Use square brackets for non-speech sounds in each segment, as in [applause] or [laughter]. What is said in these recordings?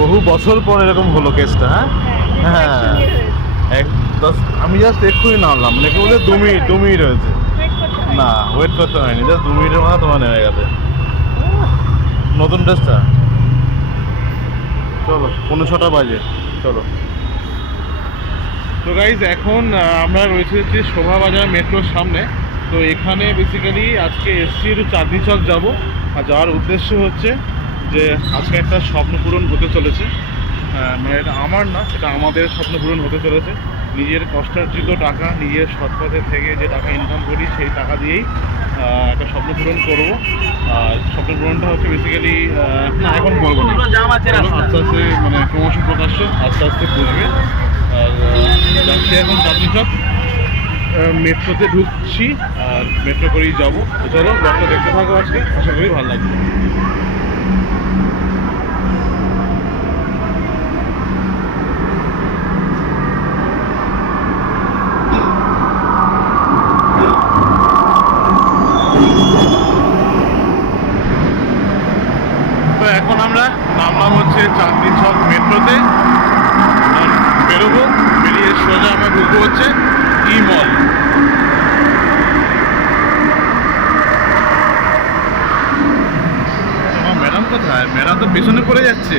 বহু বছর পর এরকম হলো কেসটা হ্যাঁ? হ্যাঁ দশ আমি জাস্ট এক্ষুনি নামলাম লেখে বলে দু মিনিট দু মিনিট হয়েছে। হয়। না ওয়েট করতে হয়নি জাস্ট দু মিনিটের মধ্যে তোমার নেমে গেছে। নতুন ড্রেসটা চলো পনেরো ছটা বাজে চলো। তো গাইজ এখন আমরা রয়েছে হচ্ছে শোভাবাজার মেট্রোর সামনে। তো এখানে বেসিক্যালি আজকে এসছি একটু চাঁদনি চক যাব। আর যাওয়ার উদ্দেশ্য হচ্ছে যে আজকে একটা স্বপ্ন পূরণ হতে চলেছে। মানে এটা আমার না এটা আমাদের স্বপ্ন পূরণ হতে চলেছে। নিজের কষ্টার্জিত টাকা নিজের সৎপথে থেকে যে টাকা ইনকাম করি সেই টাকা দিয়েই একটা স্বপ্ন পূরণ করব। আর স্বপ্ন পূরণটা হচ্ছে বেসিক্যালি না এখন বলব না। আস্তে আস্তে মানে ক্রমশ প্রকাশ্য আস্তে আস্তে বুঝবে। আর যাচ্ছি এখন চাঁদনি চক মেট্রোতে ঢুকছি আর মেট্রো করেই যাব। চলো ব্লগটা দেখতে থাকো আজকে। আশা করি ভালো লাগবে তো এখন আমরা হচ্ছে চাঁদনি চক মেট্রোতে। বেরোবো, বেরিয়ে সোজা আমরা ঢুকবো হচ্ছে ই মল ম্যাডাম কোথায়? ম্যাডাম তো পেছনে পড়ে যাচ্ছে।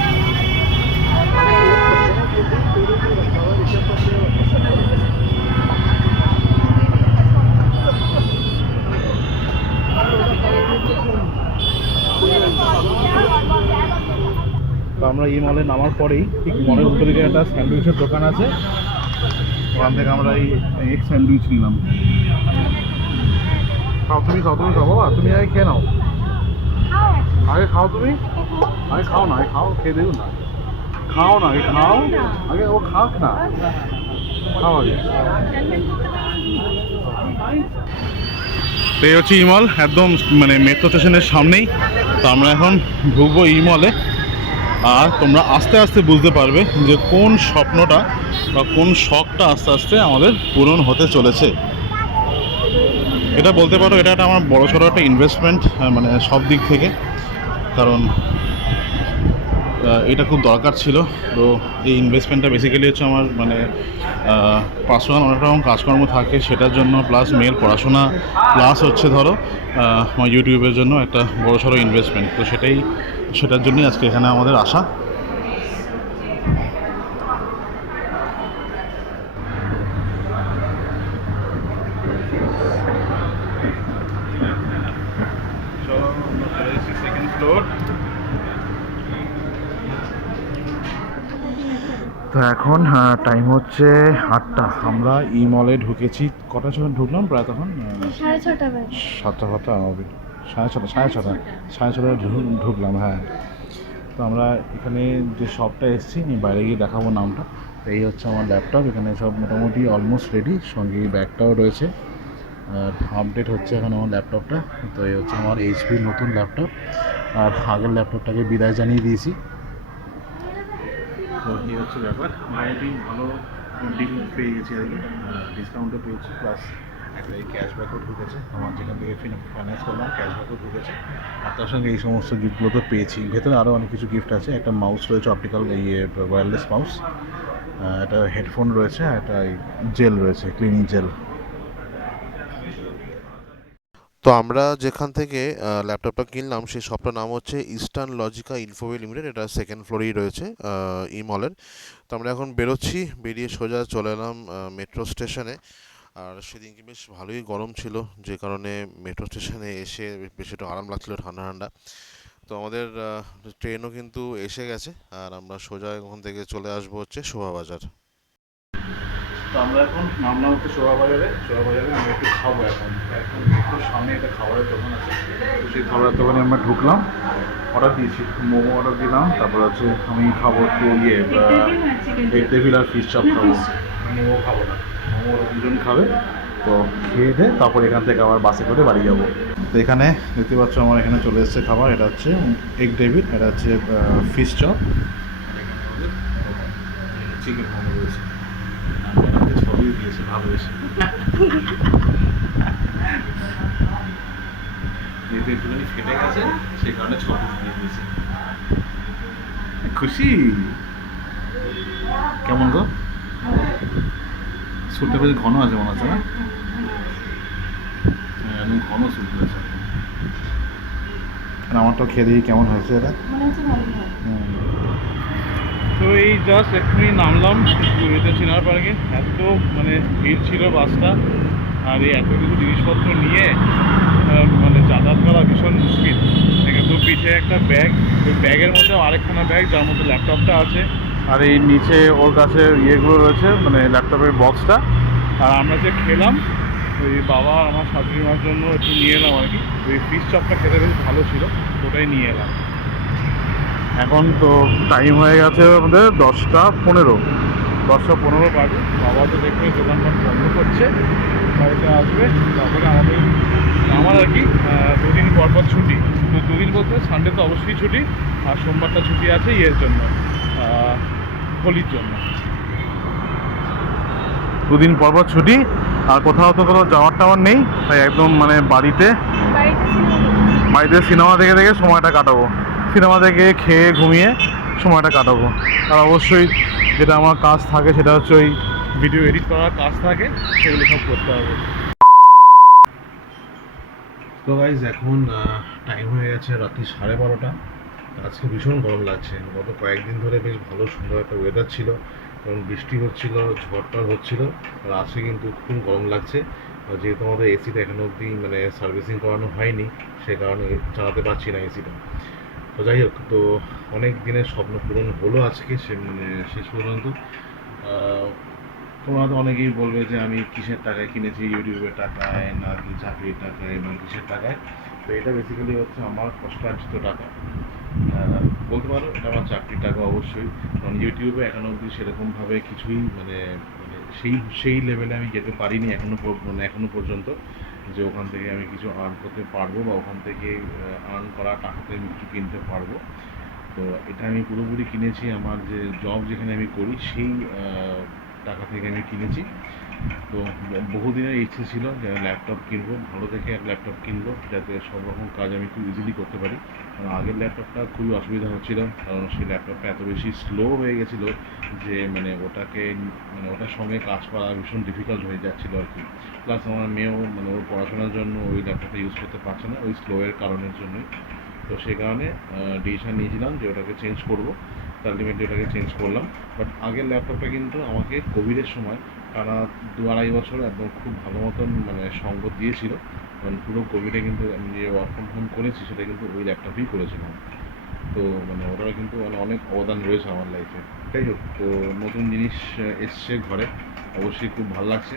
তো আমরা এই মলে নামার পরেই ঠিক মলের দিকে একটা স্যান্ডউইচের দোকান আছে। ওখান থেকে আমরা এই এগ স্যান্ডউইচ নিলাম। খাও তুমি খাও তুমি, খাও বাবা, তুমি আগে খেয়ে নাও। আগে খাও তুমি? আগে খাও না, আগে খাও, খেয়ে দেবো না। খাও না, আগে খাও। আগে ও খাক না। খাও আগে। তো এই হচ্ছে ইমল একদম মানে মেট্রো স্টেশনের সামনেই। তো আমরা এখন ঢুকবো ইমলে আর তোমরা আস্তে আস্তে বুঝতে পারবে যে কোন স্বপ্নটা বা কোন শখটা আস্তে আস্তে আমাদের পূরণ হতে চলেছে। এটা বলতে পারো, এটা একটা আমার বড়ো সড়ো একটা ইনভেস্টমেন্ট মানে সব দিক থেকে। কারণ এটা খুব দরকার ছিল। তো এই ইনভেস্টমেন্টটা বেসিক্যালি হচ্ছে আমার মানে পার্সোনাল অনেক রকম কাজকর্ম থাকে সেটার জন্য প্লাস মেয়ের পড়াশোনা প্লাস হচ্ছে ধরো আমার ইউটিউবের জন্য একটা বড় সড়ো ইনভেস্টমেন্ট তো সেটাই, সেটার জন্যই আজকে এখানে আমাদের আসা সেকেন্ড ফ্লোর তো এখন টাইম হচ্ছে আটটা। আমরা ই মলে ঢুকেছি। কটার সময় ঢুকলাম প্রায় তখন? সাড়ে ছটা সাতটা সাতটা হবে সাড়ে ছটা সাড়ে ছটা। সাড়ে ছটা। ঢুকলাম হ্যাঁ। তো আমরা এখানে যে শপটা এসেছি বাইরে গিয়ে দেখাবো নামটা। তো এই হচ্ছে আমার ল্যাপটপ এখানে সব মোটামুটি অলমোস্ট রেডি সঙ্গে ব্যাগটাও রয়েছে। আর আপডেট হচ্ছে এখন আমার ল্যাপটপটা তো এই হচ্ছে আমার এইচপির নতুন ল্যাপটপ আর আগের ল্যাপটপটাকে বিদায় জানিয়ে দিয়েছি। তো এই হচ্ছে ব্যাপার। মোটামুটি ভালো ডিল পেয়ে গেছি আর কি। ডিসকাউন্টও পেয়েছি প্লাস একটা এই ক্যাশব্যাকও ঢুকেছে। আমার যেখান থেকে ফাইন্যান্স করলাম ক্যাশব্যাকও ঢুকেছে। আর তার সঙ্গে এই সমস্ত গিফটগুলো তো পেয়েছি। ভেতরে আরও অনেক কিছু গিফট আছে। একটা মাউস রয়েছে অপটিক্যাল এই ওয়্যারলেস মাউস একটা হেডফোন রয়েছে একটা জেল রয়েছে ক্লিনিং জেল তো আমরা যেখান থেকে ল্যাপটপটা কিনলাম, সেই শপটার নাম হচ্ছে ইস্টার্ন লজিকা ইনফোওয়ে লিমিটেড এটা সেকেন্ড ফ্লোরেই রয়েছে ই মলের তো আমরা এখন বেরোচ্ছি, বেরিয়ে সোজা চলে এলাম মেট্রো স্টেশনে আর সেদিনকে বেশ ভালোই গরম ছিল, যে কারণে মেট্রো স্টেশনে এসে বেশ একটু আরাম লাগছিল ঠান্ডা ঠান্ডা। তো আমাদের ট্রেনও কিন্তু এসে গেছে, আর আমরা সোজা ওখান থেকে চলে আসব হচ্ছে শোভাবাজার। তো আমরা এখন নামলাম হচ্ছে বাজারে শোভা বাজারে আমরা একটু খাব এখন। এখন একটু সামনে একটা খাবারের দোকান আছে। তো সেই খাবারের দোকানে আমরা ঢুকলাম অর্ডার দিয়েছি মোমো অর্ডার দিলাম তারপর হচ্ছে আমি খাব একটু ইয়ে এগ টেবিল আর ফিশ চপ খাব। [laughs] মোমো খাব না। মোমো ওরা দুজন খাবে। তো খেয়ে দে তারপর এখান থেকে আবার বাসে করে বাড়ি যাব। তো এখানে দেখতে পাচ্ছ আমার এখানে চলে এসেছে খাবার এটা হচ্ছে এগ ডেভিড এটা হচ্ছে ফিশ চপ চিকেন মোমো রয়েছে। ভালো এসে যেহেতু একটুখানি ফেটে গেছে সেই কারণে দিয়ে দিয়েছে। খুশি? কেমন গো? স্যুটটা বেশ ঘন আছে মনে হচ্ছে না? হ্যাঁ একদম ঘন স্যুট রয়েছে আর আমারটাও খেয়ে দিই কেমন হয়েছে এটা। মনে হচ্ছে ভালো এই জাস্ট এক্ষুনি নামলাম এতে চিনার পার্কে এত মানে ভিড় ছিল বাসটা, আর এই এত কিছু জিনিসপত্র নিয়ে মানে যাতায়াত করা ভীষণ মুশকিল। তো পিঠে একটা ব্যাগ, ওই ব্যাগের মধ্যে আরেকখানা ব্যাগ, যার মধ্যে ল্যাপটপটা আছে। আর এই নিচে ওর কাছে ইয়েগুলো রয়েছে মানে ল্যাপটপের বক্সটা। আর আমরা যে খেলাম, ওই বাবা আমার শাশুড়ি মার জন্য একটু নিয়ে এলাম আর কি। ওই ফিশ চপটা খেতে বেশ ভালো ছিল, ওটাই নিয়ে এলাম। এখন তো টাইম হয়ে গেছে আমাদের দশটা পনেরো। দশটা পনেরো বাজে। বাবা তো দেখবে দোকানপাট বন্ধ করছে বাড়িতে আসবে তারপরে আমাদের আমার আর কি দুদিন পর পর ছুটি। তো দুদিন বলতে সানডে তো অবশ্যই ছুটি আর সোমবারটা ছুটি আছে ইয়ের জন্য হোলির জন্য। দুদিন পর পর ছুটি আর কোথাও তো কোথাও যাওয়ার টাওয়ার নেই তাই একদম মানে বাড়িতে বাড়িতে সিনেমা দেখে দেখে সময়টা কাটাবো। সিনেমা দেখে খেয়ে ঘুমিয়ে সময়টা কাটাবো। আর অবশ্যই যেটা আমার কাজ থাকে সেটা হচ্ছে ওই ভিডিও এডিট করার কাজ থাকে, সেগুলো সব করতে হবে। তো গাইজ এখন টাইম হয়ে গেছে রাত্রি সাড়ে বারোটা। আজকে ভীষণ গরম লাগছে। গত কয়েকদিন ধরে বেশ ভালো সুন্দর একটা ওয়েদার ছিল, কারণ বৃষ্টি হচ্ছিল ঝড়টার হচ্ছিল, আর আজকে কিন্তু খুব গরম লাগছে। যেহেতু আমাদের এসিটা এখনও অবধি মানে সার্ভিসিং করানো হয়নি, সে কারণে চালাতে পারছি না এসিটা তো যাই হোক, তো অনেক দিনের স্বপ্ন পূরণ হলো আজকে সে মানে শেষ পর্যন্ত। তোমরা তো অনেকেই বলবে যে আমি কিসের টাকায় কিনেছি? ইউটিউবের টাকায় না কি চাকরির টাকায় না কিসের টাকায়? তো এটা বেসিক্যালি হচ্ছে আমার কষ্টার্জিত টাকা। বলতে পারো এটা আমার চাকরির টাকা অবশ্যই। কারণ ইউটিউবে এখনও অবধি সেরকমভাবে কিছুই মানে মানে সেই সেই লেভেলে আমি যেতে পারিনি এখনও মানে এখনও পর্যন্ত যে ওখান থেকে আমি কিছু আর্ন করতে পারব বা ওখান থেকে আর্ন করা টাকাতে আমি কিছু কিনতে পারব। তো এটা আমি পুরোপুরি কিনেছি, আমার যে জব যেখানে আমি করি, সেই টাকা থেকে আমি কিনেছি। তো বহুদিনের ইচ্ছে ছিল যে ল্যাপটপ কিনবো, ভালো দেখে এক ল্যাপটপ কিনবো, যাতে সব রকম কাজ আমি খুব ইজিলি করতে পারি। কারণ আগের ল্যাপটপটা খুবই অসুবিধা হচ্ছিল, কারণ সেই ল্যাপটপটা এত বেশি স্লো হয়ে গেছিল যে মানে ওটাকে মানে ওটার সঙ্গে কাজ করা ভীষণ ডিফিকাল্ট হয়ে যাচ্ছিল আর কি। প্লাস আমার মেয়েও মানে ওর পড়াশোনার জন্য ওই ল্যাপটপটা ইউজ করতে পারছে না, ওই স্লোয়ের কারণের জন্যই। তো সেই কারণে ডিসিশন নিয়েছিলাম যে ওটাকে চেঞ্জ করব। আলটিমেটলি ওটাকে চেঞ্জ করলাম। বাট আগের ল্যাপটপটা কিন্তু আমাকে কোভিডের সময় টানা দু আড়াই বছর একদম খুব ভালো মতন মানে সঙ্গ দিয়েছিল। কারণ পুরো কোভিডে কিন্তু আমি যে ওয়ার্ক ফ্রম হোম করেছি, সেটা কিন্তু ওই ল্যাপটপেই করেছিলাম। তো মানে ওটার কিন্তু মানে অনেক অবদান রয়েছে আমার লাইফে যাই হোক, তো নতুন জিনিস এসছে ঘরে। অবশ্যই খুব ভালো লাগছে।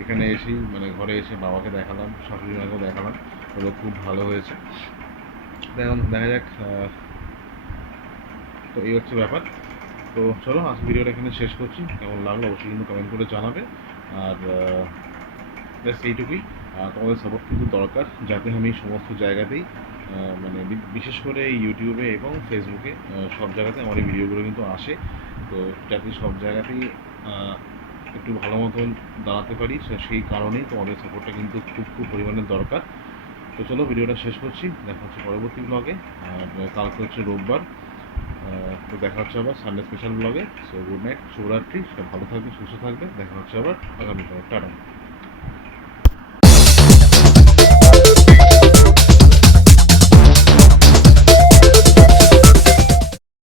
এখানে এসেই মানে ঘরে এসে বাবাকে দেখালাম শাশুড়ি মাকেও দেখালাম। ওগুলো খুব ভালো হয়েছে। দেখা যাক তো এই হচ্ছে ব্যাপার। তো চলো আজ ভিডিওটা এখানে শেষ করছি। কেমন লাগল অবশ্যই কিন্তু কমেন্ট করে জানাবে। আর ব্যাস এইটুকুই। তোমাদের সাপোর্ট কিন্তু দরকার, যাতে আমি সমস্ত জায়গাতেই মানে বিশেষ করে ইউটিউবে এবং ফেসবুকে সব জায়গাতে আমার এই ভিডিওগুলো কিন্তু আসে। তো যাতে সব জায়গাতেই একটু ভালো মতন দাঁড়াতে পারি সেই কারণেই তোমাদের সাপোর্টটা কিন্তু খুব খুব পরিমাণে দরকার। তো চলো, ভিডিওটা শেষ করছি। দেখা হচ্ছে পরবর্তী ব্লগে আর, কালকে হচ্ছে রোববার। তো দেখা হচ্ছে আবার সানডে স্পেশাল ব্লগে সো গুড নাইট শুভরাত্রি সব ভালো থাকবে সুস্থ থাকবে দেখা হচ্ছে আবার আগামীকাল। টাটা।